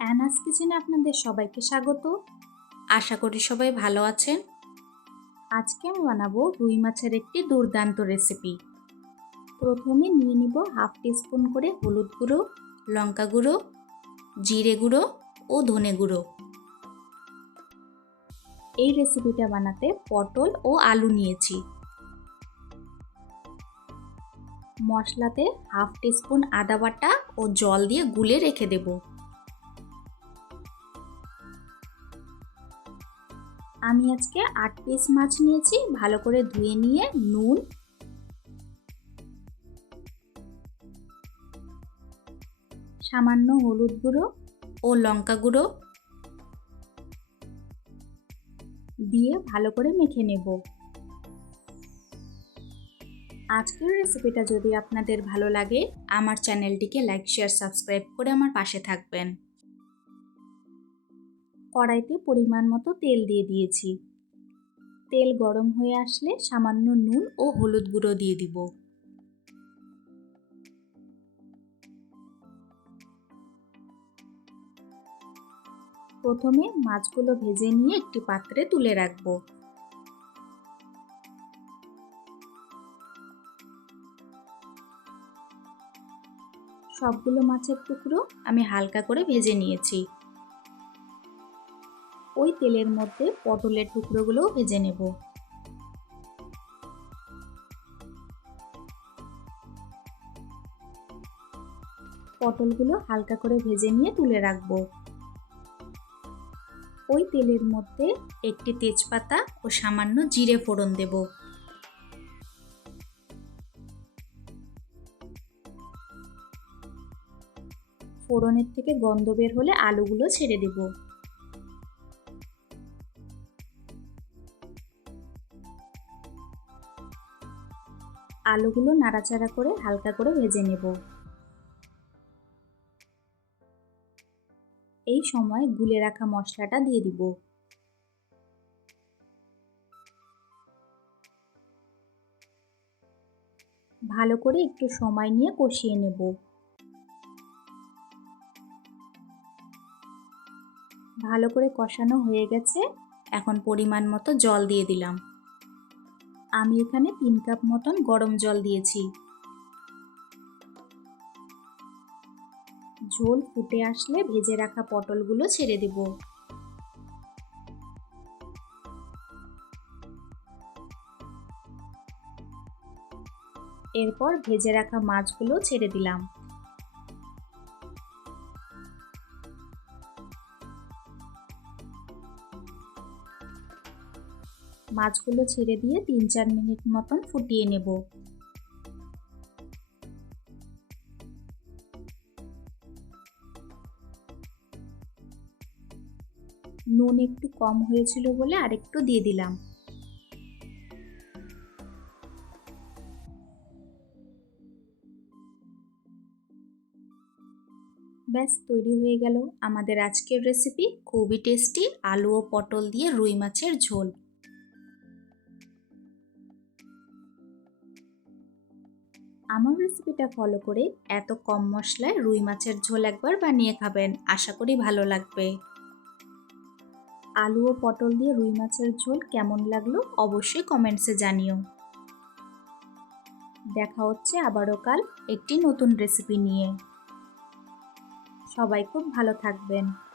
অ্যানাস কিচেনে আপনাদের সবাইকে স্বাগত। আশা করি সবাই ভালো আছেন। আজকে আমি বানাবো রুই মাছের একটি দুর্দান্ত রেসিপি। প্রথমে নিয়ে নিব হাফ টিস্পুন করে হলুদ গুঁড়ো লঙ্কা গুঁড়ো জিরে গুঁড়ো ও ধনে গুঁড়ো। এই রেসিপিটা বানাতে পটল ও আলু নিয়েছি। মশলাতে হাফ টিস্পুন আদা বাটা ও জল দিয়ে গুলে রেখে দেব। আমি আজকে আট পিস মাছ নিয়েছি, ভালো করে ধুয়ে নিয়ে নুন। সামান্য হলুদ গুঁড়ো ও লঙ্কা গুঁড়ো দিয়ে ভালো করে মেখে নেব। আজকের রেসিপিটা যদি আপনাদের ভালো লাগে, আমার চ্যানেলটিকে লাইক, শেয়ার, সাবস্ক্রাইব করে আমার পাশে থাকবেন। কড়াইতে পরিমাণ মতো তেল দিয়ে দিয়েছি। তেল গরম হয়ে আসলে সামান্য নুন ও হলুদ গুঁড়ো দিয়ে দিব। প্রথমে মাছগুলো ভেজে নিয়ে একটি পাত্রে তুলে রাখব। সবগুলো মাছের টুকরো আমি হালকা করে ভেজে নিয়েছি। ওই তেলের মধ্যে পটলের টুকরোগুলোও ভেজে নেব। পটলগুলো হালকা করে ভেজে নিয়ে তুলে রাখব। ওই তেলের মধ্যে একটি তেজপাতা ও সামান্য জিরে ফোড়ন দেব। ফোড়নের থেকে গন্ধ বের হলে আলুগুলো ছেড়ে দেব। আলুগুলো নাড়াচাড়া করে হালকা করে ভেজে নেব। এই সময় গুলে রাখা মশলাটা দিয়ে দিব। ভালো করে একটু সময় নিয়ে কষিয়ে নেব। ভালো করে কষানো হয়ে গেছে। এখন পরিমাণ মতো জল দিয়ে দিলাম। আমি এখানে তিন কাপ মতন গরম জল দিয়েছি। ঝোল ফুটে আসলে ভেজে রাখা পটলগুলো ছেড়ে দেব। এরপর ভেজে রাখা মাছগুলো ছেড়ে দিলাম। মাছগুলো ছেড়ে দিয়ে তিন চার মিনিট মতন ফুটিয়ে নেব। নুন একটু কম হয়েছিল বলে আরেকটু দিয়ে দিলাম। ব্যাস, তৈরি হয়ে গেল আমাদের আজকের রেসিপি খুবই টেস্টি আলু ও পটল দিয়ে রুই মাছের ঝোল। আমার রেসিপিটা ফলো করে এত কম মশলায় রুই মাছের ঝোল একবার বানিয়ে খাবেন। আশা করি ভালো লাগবে। আলু ও পটল দিয়ে রুই মাছের ঝোল কেমন লাগল অবশ্যই কমেন্টসে জানিও। দেখা হচ্ছে আবারও কাল একটি নতুন রেসিপি নিয়ে। সবাই খুব ভালো থাকবেন।